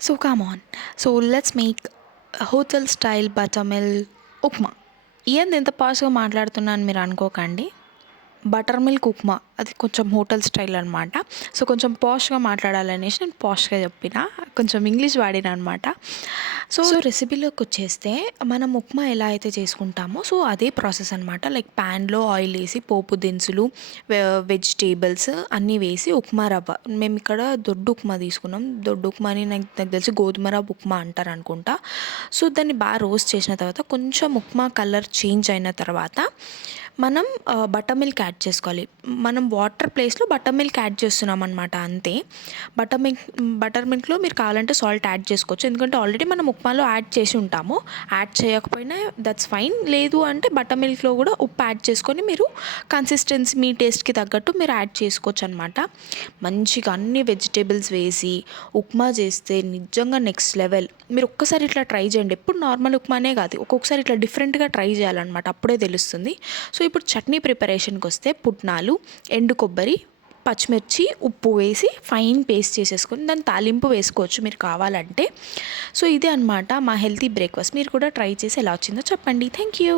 So come on. So let's make a hotel style buttermilk upma. ఏంది ఇంత పాష్‌గా మాట్లాడుతున్నా అని మీరు అనుకోకండి. బటర్ మిల్క్ ఉప్మా అది కొంచెం హోటల్ స్టైల్ అనమాట. సో కొంచెం పాష్‌గా మాట్లాడాలనేసి నేను పాష్‌గా చెప్పిన. కొంచెం ఇంగ్లీష్ వాడిన అనమాట. సో రెసిపీలోకొచ్చేస్తే మనం ఉప్మా ఎలా అయితే చేసుకుంటామో సో అదే ప్రాసెస్ అనమాట. లైక్ ప్యాన్‌లో ఆయిల్ ఏసి పోపు దినుసులు, వెజిటేబుల్స్ అన్నీ వేసి ఉప్మా రవ్వ మేమిక్కడ దొడ్డు ఉప్మా తీసుకున్నాం. దొడ్డు ఉప్మాని నాకు తెలిసి గోధుమ రవ్వ ఉప్మా అంటారనుకుంటా. సో దాన్ని బాగా రోస్ట్ చేసిన తర్వాత కొంచెం ఉప్మా కలర్ చేంజ్ అయిన తర్వాత మనం బటర్ మిల్క్ యాడ్ చేసుకోవాలి. మనం వాటర్ ప్లేస్‌లో బటర్ మిల్క్ యాడ్ చేస్తున్నామనమాట అంతే. బటర్ మిల్క్‌లో మీరు కావాలంటే సాల్ట్ యాడ్ చేసుకోవచ్చు. ఎందుకంటే ఆల్రెడీ మనం ఉప్మాలో యాడ్ చేసి ఉంటాము. యాడ్ చేయకపోయినా దట్స్ ఫైన్. లేదు అంటే బటర్ మిల్క్‌లో కూడా ఉప్పు యాడ్ చేసుకొని మీరు కన్సిస్టెన్సీ మీ టేస్ట్‌కి తగ్గట్టు మీరు యాడ్ చేసుకోవచ్చనమాట. మంచిగా అన్ని వెజిటబుల్స్ వేసి ఉప్మా చేస్తే నిజంగా నెక్స్ట్ లెవెల్. మీరు ఒక్కసారి ఇట్లా ట్రై చేయండి. ఎప్పుడు నార్మల్ ఉప్మానే కాదు. ఒక్కొక్కసారి ఇట్లా డిఫరెంట్‌గా ట్రై చేయాలన్నమాట. అప్పుడే తెలుస్తుంది. సో ఇప్పుడు చట్నీ ప్రిపరేషన్‌కొస్తే పుట్నాలు, ఎండు కొబ్బరి, పచ్చిమిర్చి, ఉప్పు వేసి ఫైన్ పేస్ట్ చేసేసుకొని దాని తాలింపు వేసుకోవచ్చు మీరు కావాలంటే. సో ఇదే అనమాట మా హెల్తీ బ్రేక్‌ఫాస్ట్. మీరు కూడా ట్రై చేసి ఎలా వచ్చిందో చెప్పండి. Thank you.